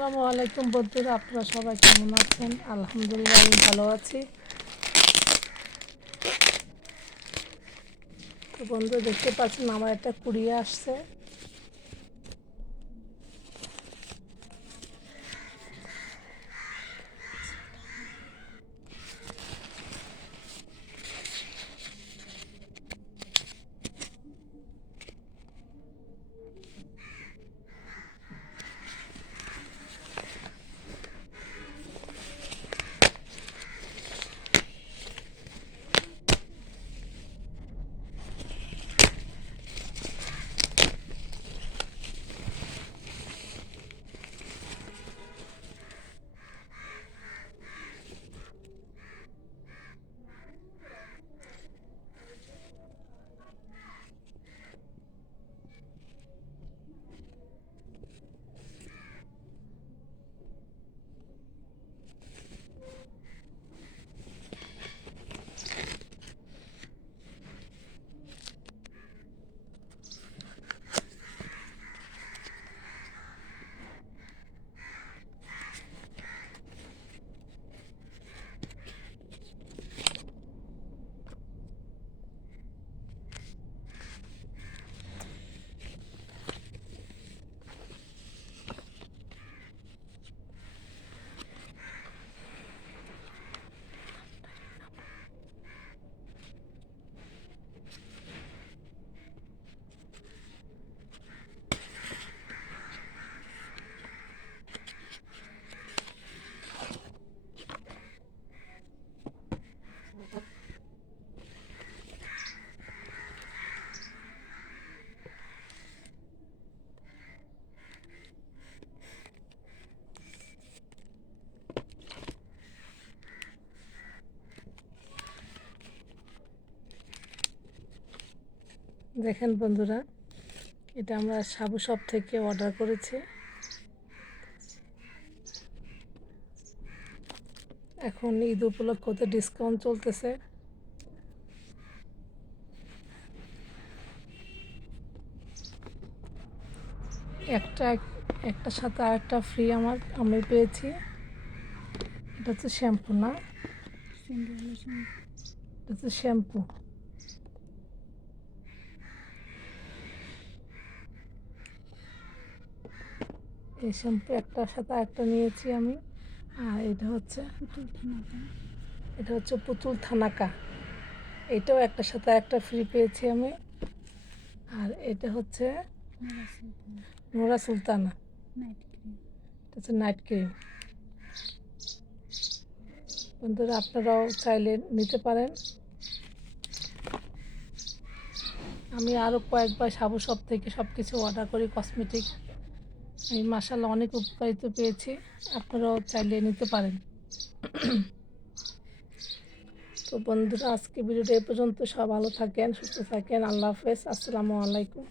আসসালামু আলাইকুম বন্ধুরা, আপনারা সবাই কেমন আছেন? আলহামদুলিল্লাহ আমি ভালো আছি। তো বন্ধু দেখতে পাচ্ছেন আমার একটা কুড়িয়ে আসছে। দেখেন বন্ধুরা, এটা আমরা সাবু শপ থেকে অর্ডার করেছি। এখন ঈদ উপলক্ষে ডিসকাউন্ট চলতেছে। একটা একটার সাথে আরেকটা ফ্রি আমি পেয়েছি। এটা হচ্ছে শ্যাম্পু, না এটা হচ্ছে শ্যাম্পু। এই শ্যাম্পু একটার সাথে আরেকটা নিয়েছি আমি। আর এটা হচ্ছে পুতুল থানাকা। এটাও একটার সাথে একটা ফ্রি পেয়েছি আমি। আর এটা হচ্ছে নোরা সুলতানা, এটা হচ্ছে নাইট ক্রিম। বন্ধুরা আপনারাও চাইলে নিতে পারেন। আমি আরও কয়েকবার সাবু শপ থেকে সব কিছু অর্ডার করি কসমেটিক। আমি মাশাআল্লাহ অনেক উপকারিতা পেয়েছি। আপনারাও চাইলে নিতে পারেন। তো বন্ধুরা আজকে ভিডিওটা এ পর্যন্ত। সব ভালো থাকেন, সুস্থ থাকেন। আল্লাহ হাফেজ, আসসালামু আলাইকুম।